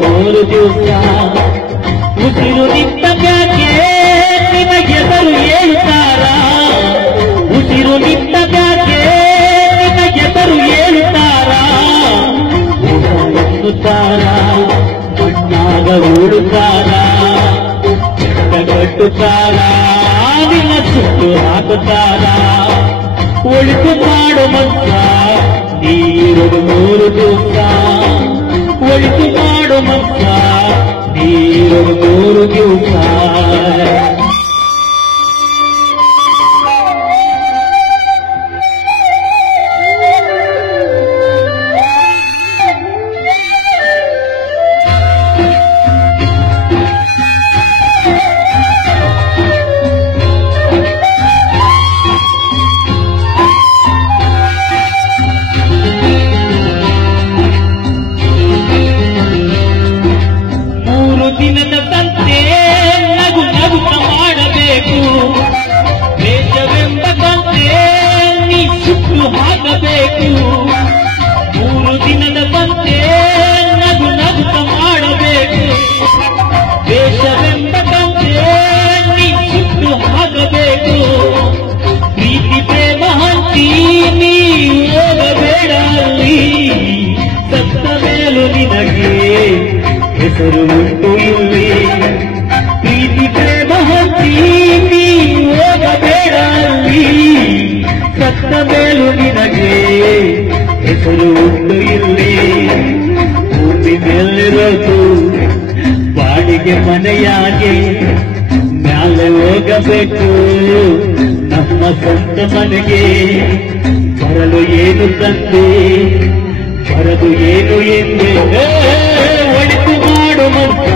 ಮೂರು ದಿವಸ ಉಸಿರು ನಿಂತ ಮ್ಯಾಕೆ ನಿನಗೆದರು ಹೇಳುತ್ತಾರ ಉಸಿರು ನಿಂತ ಮ್ಯಾಕೆ ನಿನಗೆದರು ಹೇಳುತ್ತಾರ ಎನ್ನುತ್ತಾರ ಮಣ್ಣಾಗ ಉಳುತ್ತಾರ ಕಟ್ಟುತ್ತಾರ ನಿನ್ನ ಸುಟ್ಟು ಹಾಕುತ್ತಾರ ಒಳಿತು ಮಾಡು ಮಕ್ಕ ನೀರು ಮೂರು ದಿವಸ ಒಳಿತು ಮಾಡು ಮಕ್ಕ ನೀರು ಮೂರು ದಿವಸ ದಿನದ ಸಂತೆ ನಗು ನಗುತ್ತ ಮಾಡಬೇಕು ದೇಶವೆಂಬ ಸಂತೆ ನೀ ಸುಟ್ಟು ಹಾಕಬೇಕು 3 ದಿನದ ಸಂತೆ ನಗು ನಗುತ್ತ ಮಾಡಬೇಕು ದೇಶವೆಂಬ ಸಂತೆ ನೀ ಸುಟ್ಟು ಹಾಕಬೇಕು ಪ್ರೀತಿ ಪ್ರೇಮ ಹಂಚಿ ನೀ ಹೋಗಬೇಡ ಅಲ್ಲಿ ಸತ್ತ ಮೇಲೂ ನಿನಗೆ ಹೆಸರು ಉಂಟು ಇಲ್ಲಿ ಪ್ರೀತಿ ಪ್ರೇಮ ಹಂಚಿ ನೀ ಹೋಗಬೇಡ ಅಲ್ಲಿ ಸತ್ತ ಮೇಲೂ ನಿನಗೆ ಹೆಸರು ಉಂಟು ಇಲ್ಲಿ ಭೂಮಿ ಮೇಲಿರೋದು ಬಾಡಿಗೆ ಮನೆಯಾಗೆ ಮ್ಯಾಲೆ ಹೋಗಬೇಕು ನಮ್ಮ ಸ್ವಂತ ಮನೆಗೆ ಬರಲು ಏನು ತಂದೆ ಬರದು ಏನು ಎಂದೇ ಒಳಿತು ಮಾಡು ಮಕ್ಕ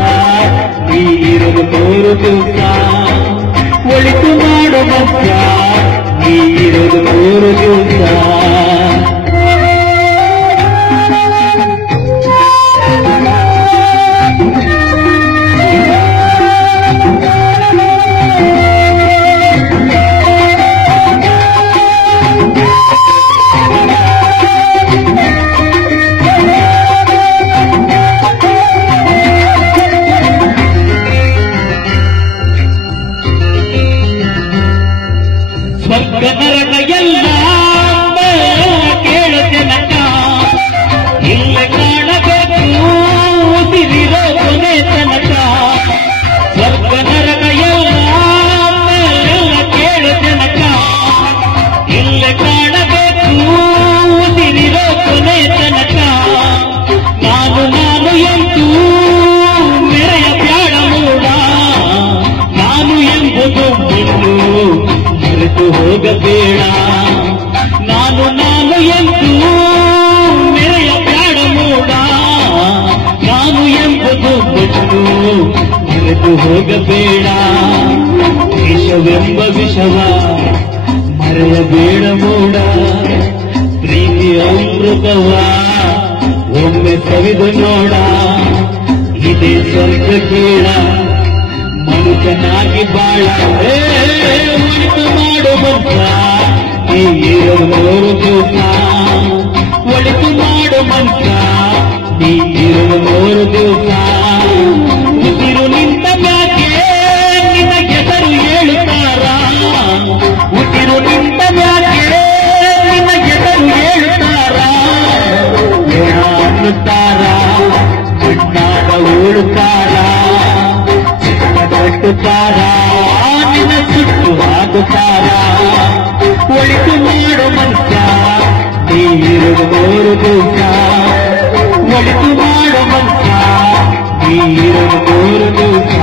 ನೀರಲು ಮೂರು ದಿವಸ ಒಳಿತು ಮಾಡು ಮಕ್ಕ ನೀರಲು ಮೂರು ದಿವಸ ಸ್ವರ್ಗ ನರಕ ಎಲ್ಲ ಕೇಳುತ್ತೇನಕ್ಕ ಇಲ್ಲ ಕಾಣಬೇಕು ಉಸಿರಿರೋ ಕೊನೆ ತನಕ ಸ್ವರ್ಗ ನರಕ ಎಲ್ಲ ಕೇಳುತ್ತೇನಕ್ಕ ಇಲ್ಲ ಕಾಣಬೇಕು ಉಸಿರಿರೋ ಕೊನೆ ತನಕ ನಾನು ಎಂದು ಮೆರೆಯ ಬ್ಯಾಡ ಮೂಡ ನಾನು ಎಂಬುದು ಬಿಟ್ಟು ಮರೆತು ಹೋಗಬೇಡ ನಾನು ಎಂದು ಮೆರೆಯ ಬ್ಯಾಡ ಮೂಡ ನಾನು ಎಂಬುದು ಬಿಟ್ಟು ಮರೆತು ಹೋಗಬೇಡ ವಿಷವೆಂಬ ವಿಷವ ಮರೆಯಬೇಡ ಮೂಡ ಪ್ರೀತಿ ಅಮೃತವ ಒಮ್ಮೆ ಸವಿದು ನೋಡ ಇದೇ ಸ್ವರ್ಗ ಕೇಳ ಮನುಷ್ಯನಾಗಿ ಬಾಳ ಒಳಿತು ಮಾಡು ಮಕ್ಕ ನೀರು ಮೂರು ದಿವಸ ಒಳಿತು ಮಾಡು ಮಕ್ಕ ನೀರು ಮೂರು ದಿವಸ ಉಸಿರು ನಿಂತ ಮ್ಯಾಕೆ ನಿನಗೆದರು ಹೇಳುತ್ತಾರ ಉಸಿರು ನಿಂತ ಮ್ಯಾಕೆ ನಿನಗೆದರು ಹೇಳುತ್ತಾರ ಅನ್ನುತ್ತಾರ ಮಣ್ಣಾಗ ಉಳುತ್ತಾರ ಕಟ್ಟುತ್ತಾರ ನಿನ್ನ ಸುಟ್ಟು ಹಾಕುತ್ತಾರ ಒಳಿತು ಮಾಡು ಮಕ್ಕ ನೀರು ಮೂರು ದಿವಸ ಒಳಿತು ಮಾಡು ಮಕ್ಕ ನೀರು ಮೂರು ದಿವಸ